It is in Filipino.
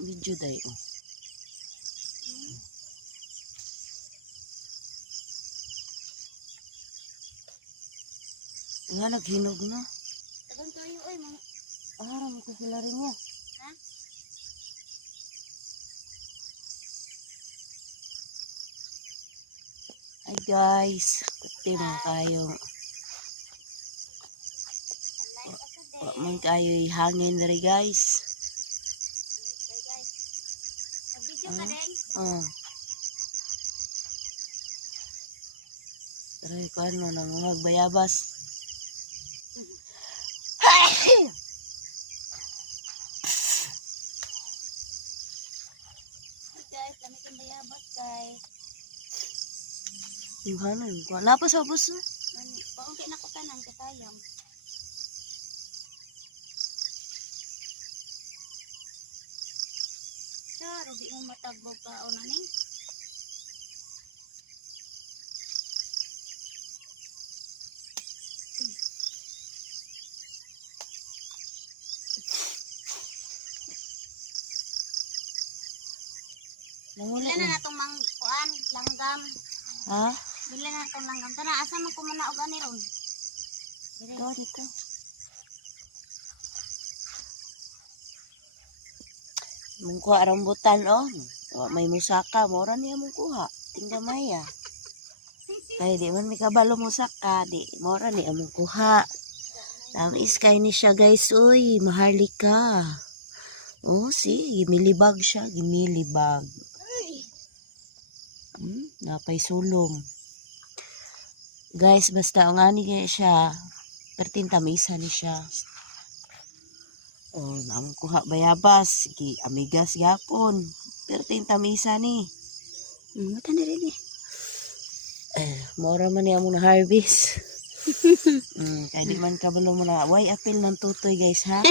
Video day oh. Nga naghinog na. Tabang tayo oy mga. Aram ko sila rin niya. Ha? Ay guys, kuti man kayo. Wa man kayo hangin rin guys. Okay guys. Mag-video ka din. Oh. Pero ko ano nang magbayabas. Hey guys, lamig ang bayabas guys. Yung hanon ko. Napa sa bus? Bakong kinakutan kasayang. Sure, di mo matagbog ka o naning. Namuna Bila na natong mangkuan, langgam. Ha? Bila na natong langgam. Tara, asa man ko muna og ani ron. Dito, dito. Mong kuha rambutan oh. Wa may musaka, mora niya mong kuha. Tingga maya. Kaya di man may kabalo musaka, di mora niya mong kuha. Tamis kay ni siya guys, uy, maharlika. Oh, si, gimilibag siya, gimilibag. Napay sulom. Guys, basta ang ani kaya siya, pertintamisa ni siya. Oh, nang kuha bayabas, sige, amigas yapon. Pertintamisa ni. Mata na rin eh. Mora man niya mo na harvest. Kaya di man ka ba mo na, why apil ng tutoy guys ha?